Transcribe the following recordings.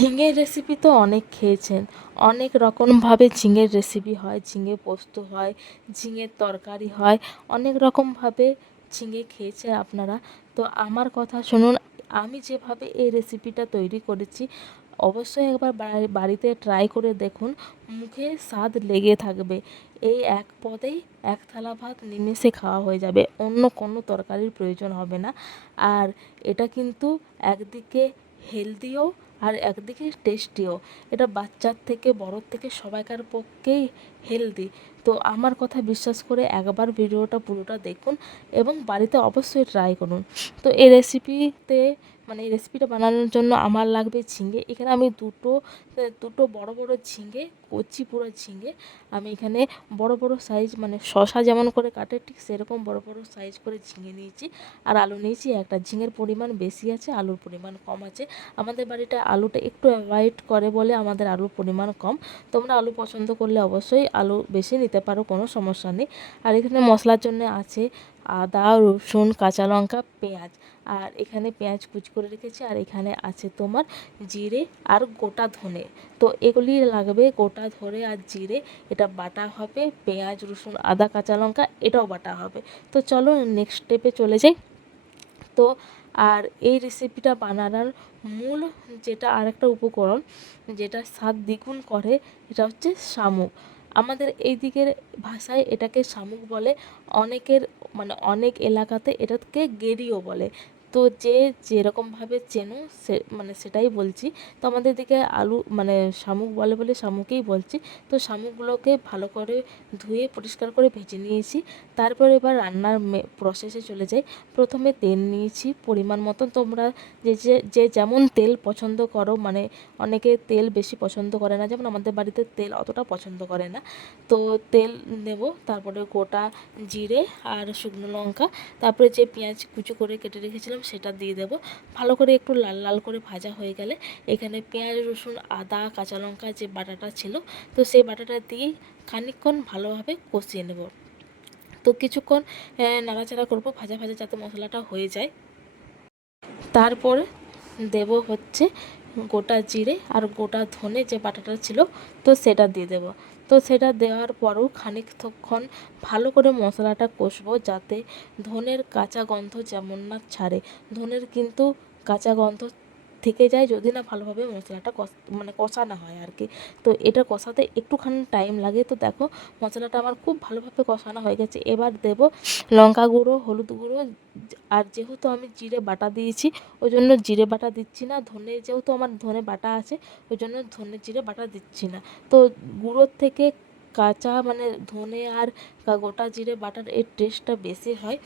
ঝিঙের রেসিপি তো অনেক খেয়েছেন। অনেক রকমভাবে ঝিঙের রেসিপি হয়, ঝিঙে পোস্ত হয়, ঝিঙের তরকারি হয়, অনেক রকমভাবে ঝিঙে খেয়েছেন আপনারা। তো আমার কথা শুনুন, আমি যেভাবে এই রেসিপিটা তৈরি করেছি, অবশ্যই একবার বাড়িতে ট্রাই করে দেখুন, মুখে স্বাদ লেগে থাকবে। এই এক পদেই এক থালা ভাত নিমেষে খাওয়া হয়ে যাবে, অন্য কোনো তরকারির প্রয়োজন হবে না। আর এটা কিন্তু একদিকে হেলদিও আর একদিকে টেস্টিও। এটা বাচ্চার থেকে বড়োর থেকে সবাইকার পক্ষেই হেলদি। তো আমার কথা বিশ্বাস করে একবার ভিডিওটা পুরোটা দেখুন এবং বাড়িতে অবশ্যই ট্রাই করুন। তো এই রেসিপিটা বানানোর জন্য আমার লাগবে ঝিঙে। এখানে আমি দুটো বড় বড় ঝিঙে, কচি পুরো ঝিঙে আমি এখানে বড় বড় সাইজ, মানে শসা যেমন করে কাটে ঠিক সেরকম বড় বড় সাইজ করে ঝিঙে নিয়েছি। আর আলু নিয়েছি একটা। ঝিঙের পরিমাণ বেশি আছে, আলুর পরিমাণ কম আছে। আমাদের বাড়িটা আলুটা একটু অ্যাভয়েড করে বলে আমাদের আলুর পরিমাণ কম। তোমরা আলু পছন্দ করলে অবশ্যই আলু বেশি নিতে পারো, কোনো সমস্যা নেই। আর এখানে মশলার জন্য আছে আদা, রসুন, কাঁচা লঙ্কা, পেঁয়াজ। আর এখানে পেঁয়াজ কুচি করে রেখেছি। আর এখানে আছে তোমার জিরে আর গোটা ধনে। তো এগুলি লাগবে, গোটা ধনে আর জিরে, এটা বাটা হবে। পেঁয়াজ, রসুন, আদা, কাঁচা লঙ্কা এটাও বাটা হবে। তো চলো নেক্সট স্টেপে চলে যাই। তো আর এই রেসিপিটা বানানোর মূল যেটা আরেকটা উপকরণ যেটা স্বাদ দ্বিগুণ করে, এটা হচ্ছে শামুক। আমাদের এই দিকের ভাষায় এটাকে শামুক বলে। অনেক এলাকাতে এটাকে গেরিও বলে। তো যে যেরকমভাবে চেনো সেটাই বলছি। তো আমাদের দিকে শামুক বলে বলে শামুকই বলছি। তো শামুকগুলোকে ভালো করে ধুয়ে পরিষ্কার করে ভেজে নিয়েছি। তারপর এবার রান্নার প্রসেসে চলে যাই। প্রথমে তেল নিয়েছি পরিমাণ মতো। তোমরা যে যেমন তেল পছন্দ করো, অনেকে তেল বেশি পছন্দ করে না, যেমন আমাদের বাড়িতে তেল অতটা পছন্দ করে না। তো তেল নেব, তারপরে গোটা জিরে আর শুকনো লঙ্কা, তারপরে যে পেঁয়াজ কুচি করে কেটে রেখেছিলাম সেটা দিয়ে দেবো। ভালো করে একটু লাল লাল করে ভাজা হয়ে গেলে এখানে পেঁয়াজ, রসুন, আদা, কাঁচা লঙ্কা যে বাটাটা ছিল, তো সেই বাটাটা দিয়ে খানিকক্ষণ ভালোভাবে কষিয়ে নেব। তো কিছুক্ষণ নাড়াচাড়া করব ভাজা ভাজা যাতে মশলাটা হয়ে যায়। তারপরে দেব হচ্ছে গোটা জিরে আর গোটা ধনে যে বাটাটা ছিল, তো সেটা দিয়ে দেব। তো সেটা দেওয়ার পরও খানিকক্ষণ ভালো করে মশলাটা কষবো, যাতে ধনের কাঁচা গন্ধ যেমন না ছাড়ে। ধনের কিন্তু কাঁচা গন্ধ থেকে যায় যদি না ভালোভাবে মশলাটা কষানো হয় আর কি। তো এটা কষাতে একটুখানি টাইম লাগে। তো দেখো মশলাটা আমার খুব ভালোভাবে কষানো হয়ে গেছে। এবার দেব লঙ্কা গুঁড়ো, হলুদ গুঁড়ো। আর যেহেতু আমি জিরে বাটা দিয়েছি ওই জন্য জিরে বাটা দিচ্ছি না। যেহেতু আমার ধনে বাটা আছে ওই জন্য ধনে জিরে বাটা দিচ্ছি না। তো গুঁড়োর থেকে কাঁচা ধনে আর গোটা জিরে বাটার এর টেস্টটা বেশি হয়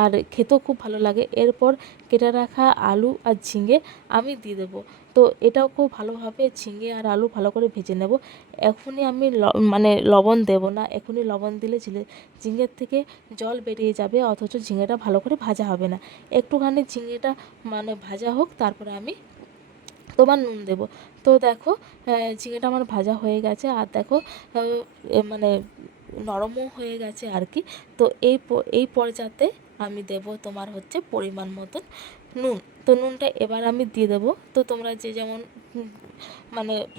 আর খেতেও খুব ভালো লাগে। এরপর কেটে রাখা আলু আর ঝিঙে আমি দিয়ে দেবো। তো এটাও খুব ভালোভাবে ঝিঙে আর আলু ভালো করে ভেজে নেব। এখনই আমি লবণ দেব না। এখনই লবণ দিলে ঝিঙের থেকে জল বেরিয়ে যাবে, অথচ ঝিঙেটা ভালো করে ভাজা হবে না। একটুখানি ঝিঙেটা ভাজা হোক, তারপরে আমি তোমার নুন দেবো। তো দেখো ঝিঙেটা আমার ভাজা হয়ে গেছে। আর দেখো নরমও হয়ে গেছে আর কি। তো এই পর্যাতে আমি দেব তোমার হচ্ছে পরিমাণ মতন নুন। তো নুনটা এবার আমি দিয়ে দেবো। তো তোমরা যে যেমন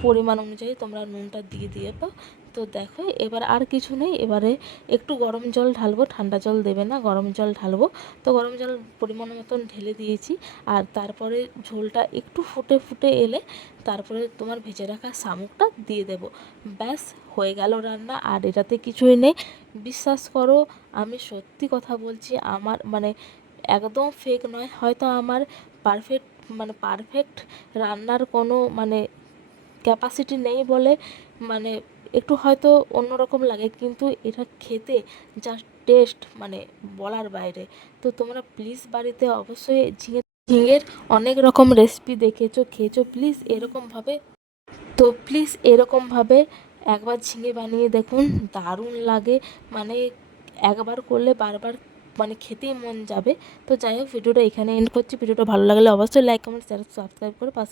পরিমাণ অনুযায়ী তোমরা নুনটা দিয়ে দিও। তো দেখো এবার আর কিছু নেই। এবারে একটু গরম জল ঢালবো, ঠান্ডা জল দেবে না, গরম জল ঢালবো। তো গরম জল পরিমাণ মতন ঢেলে দিয়েছি। আর তারপরে ঝোলটা একটু ফুটে ফুটে এলে তারপরে তোমার ভেজে রাখা শামুকটা দিয়ে দেব। ব্যাস হয়ে গেল রান্না। আর এটাতে কিছুই নেই, বিশ্বাস করো আমি সত্যি কথা বলছি। আমার একদম ফেক নয়। হয়তো আমার পারফেক্ট রান্নার কোনো ক্যাপাসিটি নেই বলে একটু হয়তো অন্যরকম লাগে, কিন্তু এটা খেতে যা টেস্ট বলার বাইরে। তো তোমরা প্লিজ বাড়িতে অবশ্যই ঝিঙের অনেক রকম রেসিপি দেখেছো, খেয়েছো, প্লিজ এরকমভাবে একবার ঝিঙে বানিয়ে দেখুন, দারুণ লাগে। একবার করলে বারবার খেতেই মন যাবে। তো যাই হোক, ভিডিওটা এখানে এন্ড করছি। ভিডিওটা ভালো লাগলে অবশ্যই লাইক, কমেন্ট, শেয়ার, সাবস্ক্রাইব করে পাশে